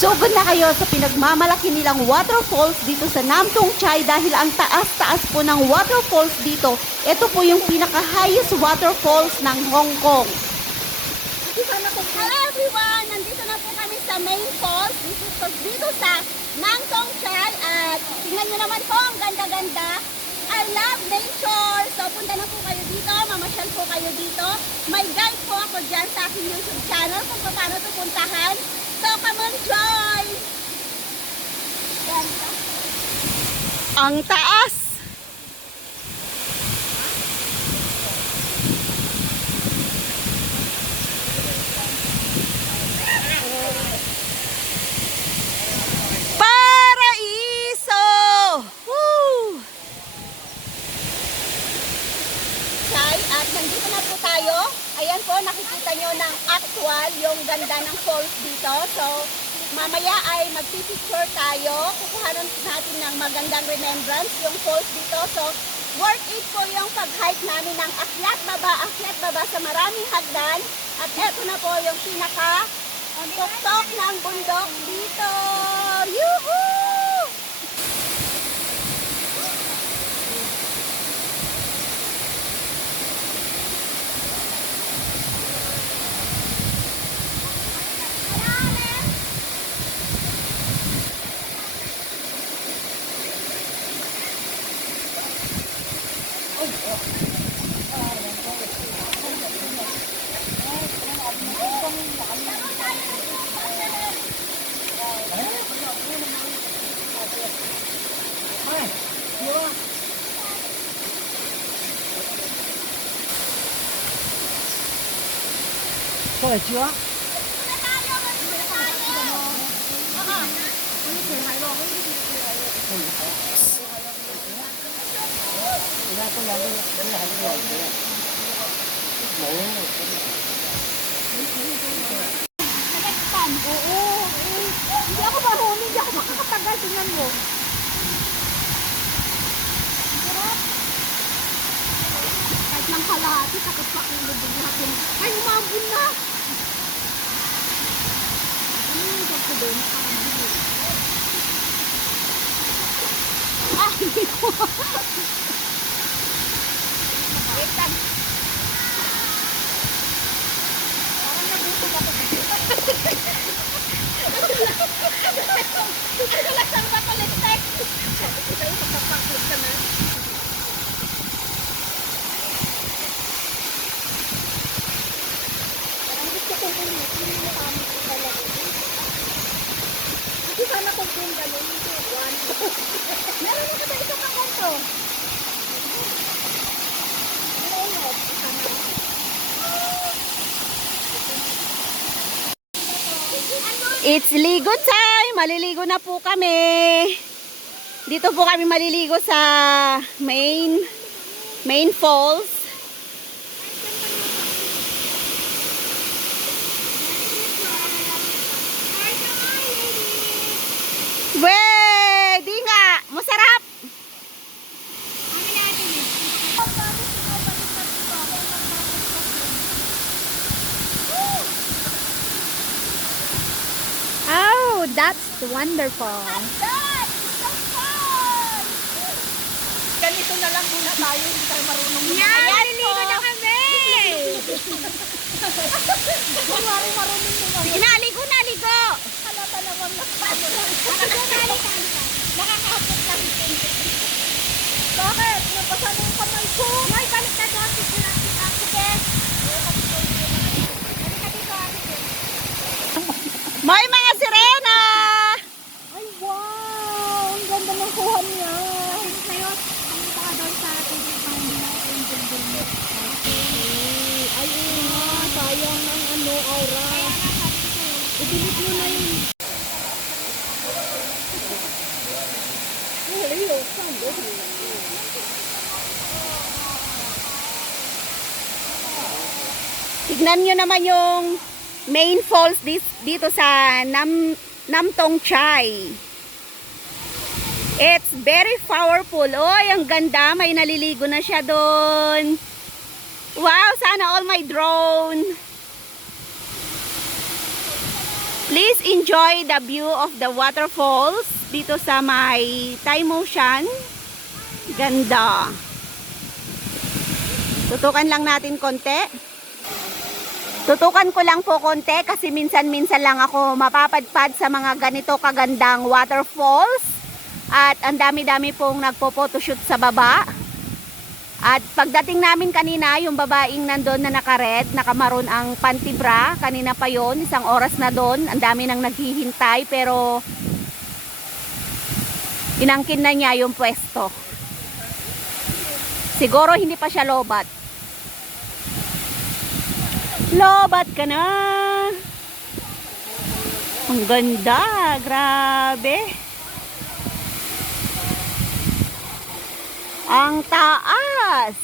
Sugod na kayo sa pinagmamalaki nilang waterfalls dito sa Nam Tung Chai dahil ang taas-taas po ng waterfalls dito, ito po yung pinaka-highest waterfalls ng Hong Kong. Hello everyone! Nandito na po kami sa main falls dito sa Nam Tung Chai at tingnan nyo naman po, ang ganda-ganda. I love nature! So punta na po kayo dito, mamasyal po kayo dito. May guide po ako dyan sa aking YouTube channel kung paano ito puntahan. So come on, join! Ang taas! Paraiso! Woo! At nandito na po tayo. Ayan po, nakikita nyo ng actual yung ganda ng falls dito. So, mamaya ay magpipicture tayo. Kukuhanan natin ng magandang remembrance yung falls dito. So, worth it po yung pag-hike namin ng akyat baba sa maraming hagdan. At eto na po yung pinaka-tuktok ng bundok dito. Yuhuu! Hindi ako marunong, hindi ako makakatagal. Tingnan mo. Kahit ng kalahati, takot pa akong lubugin. Ay, umambun na! Ano yung job ko doon? Ah, hindi ko. Wait lang. Parang nabusog ako dito. Wala saan ba palistek? Sabi ko sa'yo, magpapaklit ka na. Parang gusto kong ulitin, hindi mo kami ko talaga. Hindi sana kung kung gano'n, hindi one. Meron ako sa isang kakanto. Meron, isa na. It's ligo time! Maliligo na po kami. Dito po kami maliligo sa main falls. Weh! Di nga! Masarap! Oh, that's wonderful. Ganito na lang muna tayo, hindi tayo marunong Yan! Maliligo na kami! Kunwari marunong naman. Sige na, ligo na, ligo! Halata naman na paano lang. Nakakapot lang. Bakit? Napasa na yung kamay ko. May balik na doon. Sige. May mga sirena! Ay, wow! Ang ganda ng kuha niya. Sa'yo, ang baka doon sa ating ay, nga. Sayang ng aura. I-delete mo na yun. Tignan nyo naman yung main falls dito sa Nam Tung Chai. It's very powerful. Oy, ang ganda. May naliligo na siya doon. Wow, sana all my drone. Please enjoy the view of the waterfalls dito sa may Thai Ocean. Ganda. Tutukan lang natin konti. Tutukan ko lang po konti kasi minsan-minsan lang ako mapapadpad sa mga ganito kagandang waterfalls. At ang dami-dami pong nagpo-photoshoot sa baba. At pagdating namin kanina, yung babaeng nandun na nakared, nakamaroon ang pantibra. Kanina pa yon, 1 oras na doon. Ang dami nang naghihintay pero inangkin na niya yung pwesto. Siguro hindi pa siya lobat. Lobat ka na! Ang ganda! Grabe! Ang taas!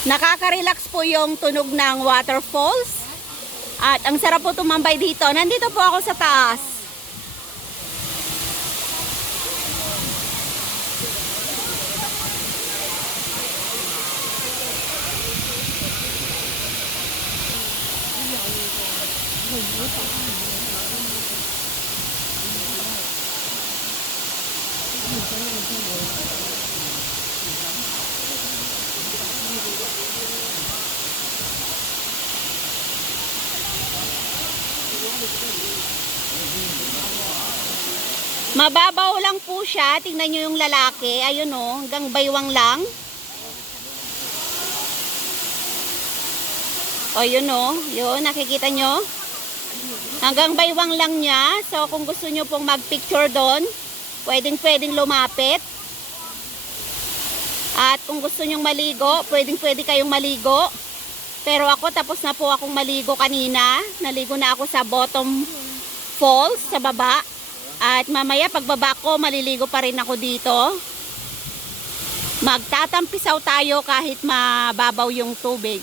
Nakaka-relax po yung tunog ng waterfalls. At ang sarap po tumambay dito. Nandito po ako sa taas. Mababaw lang po siya. Tingnan nyo yung lalaki. Ayun o, hanggang baywang lang. O yun o, yun, nakikita nyo? Hanggang baywang lang niya. So kung gusto nyo pong mag-picture doon, pwedeng lumapit. At kung gusto nyong maligo, pwede kayong maligo. Pero ako, tapos na po akong maligo kanina. Naligo na ako sa bottom falls, sa baba. At mamaya pagbaba ko, maliligo pa rin ako dito. Magtatampisaw tayo kahit mababaw yung tubig.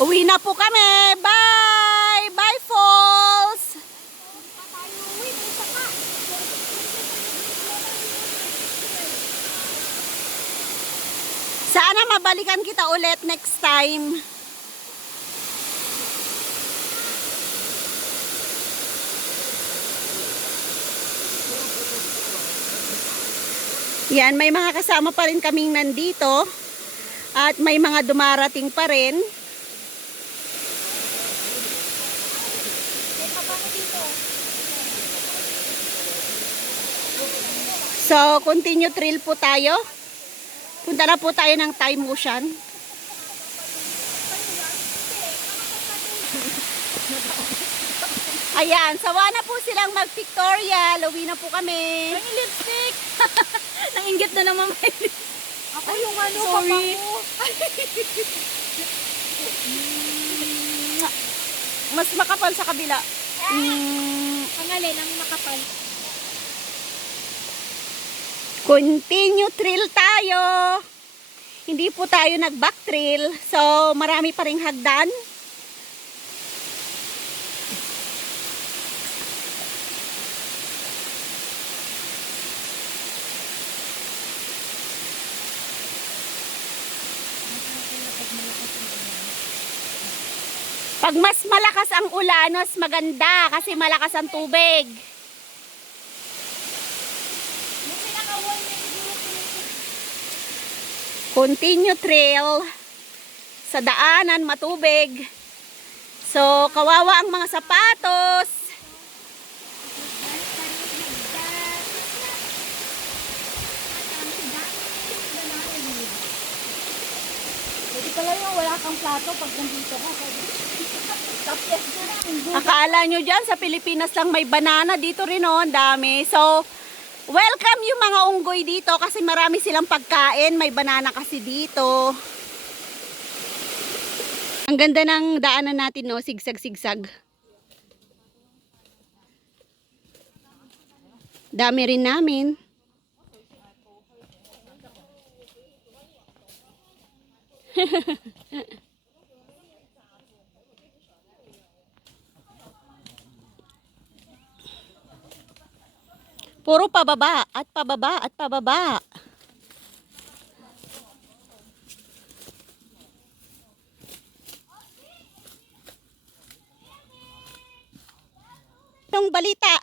Uwi na po kami. Bye! Bye, Falls! Sana mabalikan kita ulit next time. Yan, may mga kasama pa rin kaming nandito. At may mga dumarating pa rin. So, continue trail po tayo. Punta na po tayo ng Thai Motion. Ayan, sawa na po silang mag-pictorial. Uwi na po kami. May lipstick! Nainggit na naman may lipstick. Ako yung ano, Sorry. Mas makapal sa kabila. Pangalin ang makapal. Continue trail tayo. Hindi po tayo nag-back trail. So, marami pa ring hagdan. Pag mas malakas ang ulan, mas maganda kasi malakas ang tubig. Continue trail sa daanan, matubig. So, kawawa ang mga sapatos. Pwede pala yung wala kang plato pag nandito ka. Tapos na lang. Akala nyo dyan sa Pilipinas lang may banana, dito rin oh, ang dami. So, welcome yung mga unggoy dito kasi marami silang pagkain. May banana kasi dito. Ang ganda ng daanan natin, no? Sigsag-sigsag. Dami rin namin. Puro pababa at pababa at pababa. Itong balita.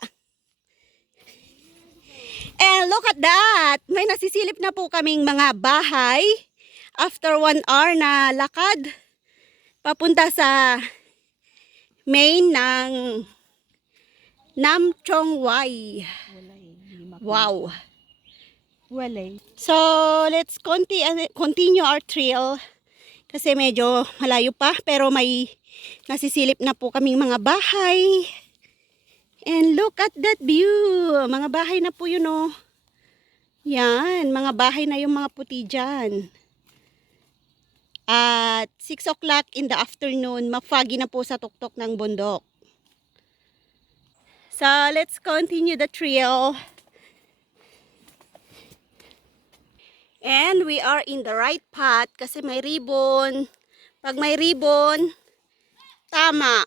And look at that. May nasisilip na po kaming mga bahay. After 1 hour na lakad. Papunta sa main ng Nam Chong Wai. Wow. Walay. So, let's continue our trail. Kasi medyo malayo pa. Pero may nasisilip na po kaming mga bahay. And look at that view. Mga bahay na po yun, oh. Yan. Mga bahay na yung mga puti dyan. At 6 o'clock in the afternoon, mag-foggy na po sa tuktok ng bundok. So, let's continue the trail. And we are in the right path kasi may ribbon. Pag may ribbon, tama.